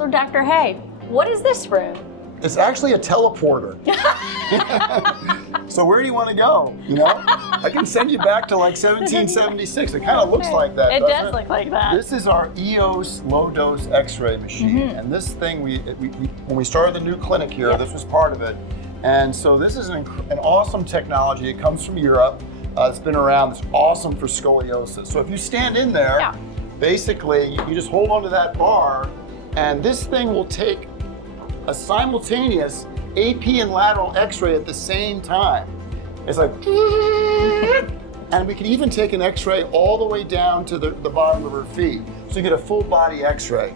So Dr. Hay, what is this room? It's actually a teleporter. So where do you want to go? You know, I can send you back to like 1776. It kind of looks like that. It does look like that. This is our EOS low-dose X-ray machine, and this thing when we started the new clinic here, this was part of it. And so this is an awesome technology. It comes from Europe. It's been around. It's awesome for scoliosis. So if you stand in there, basically you just hold onto that bar, and this thing will take a simultaneous AP and lateral X-ray at the same time. It's like, and we can even take an X-ray all the way down to the bottom of her feet. So you get a full body X-ray.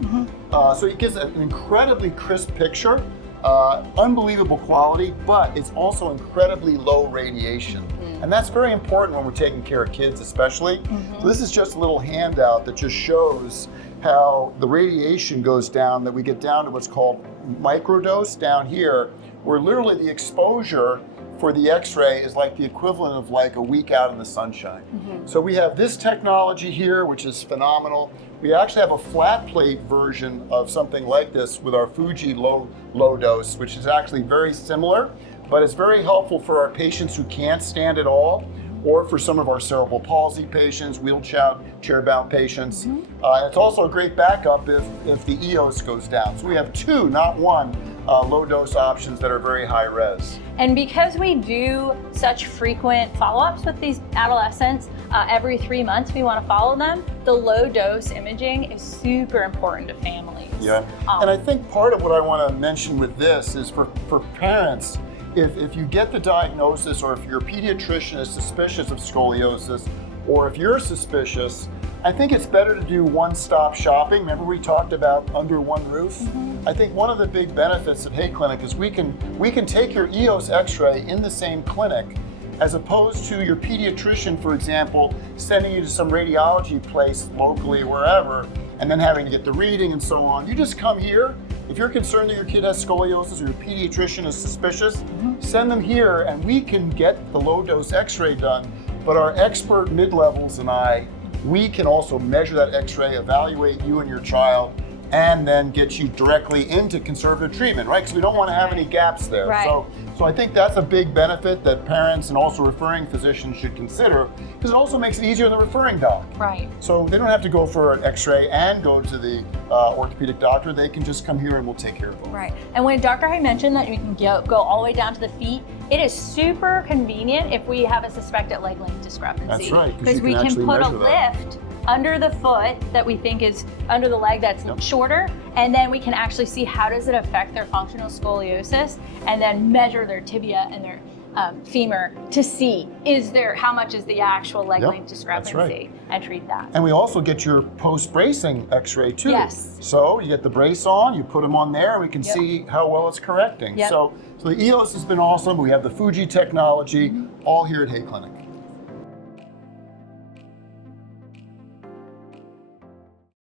So it gives an incredibly crisp picture, unbelievable quality, but it's also incredibly low radiation. And that's very important when we're taking care of kids especially. So this is just a little handout that just shows how the radiation goes down, that we get down to what's called microdose down here, where literally the exposure for the X-ray is like the equivalent of like a week out in the sunshine. So we have this technology here, which is phenomenal. We actually have a flat plate version of something like this with our Fuji low dose, which is actually very similar, but it's very helpful for our patients who can't stand at all, or for some of our cerebral palsy patients, wheelchair-bound patients. It's also a great backup if the EOS goes down. So we have two, not one, low-dose options that are very high res. And because we do such frequent follow-ups with these adolescents, every 3 months we want to follow them, the low-dose imaging is super important to families. Yeah, and I think part of what I want to mention with this is for parents, if you get the diagnosis, or if your pediatrician is suspicious of scoliosis, or if you're suspicious, I think it's better to do one-stop shopping. Remember we talked about under one roof? I think one of the big benefits of Hay Clinic is we can take your EOS X-ray in the same clinic, as opposed to your pediatrician, for example, sending you to some radiology place locally, wherever, and then having to get the reading and so on. You just come here. If you're concerned that your kid has scoliosis or your pediatrician is suspicious, send them here and we can get the low-dose X-ray done. But our expert mid-levels and we can also measure that X-ray, evaluate you and your child, and then get you directly into conservative treatment, right? Because we don't want to have any gaps there. So I think that's a big benefit that parents and also referring physicians should consider, because it also makes it easier on the referring doc. So they don't have to go for an X-ray and go to the orthopedic doctor. They can just come here and we'll take care of them. And when Dr. Hay mentioned that you can go all the way down to the feet, it is super convenient if we have a suspected leg length discrepancy. That's right, because we can put a lift under the foot that we think is under the leg that's shorter, and then we can actually see how does it affect their functional scoliosis, and then measure their tibia and their femur to see how much is the actual leg length discrepancy, and treat that. And we also get your post-bracing X-ray too. So you get the brace on, you put them on there, and we can see how well it's correcting. So the EOS has been awesome. We have the Fuji technology, all here at Hay Clinic.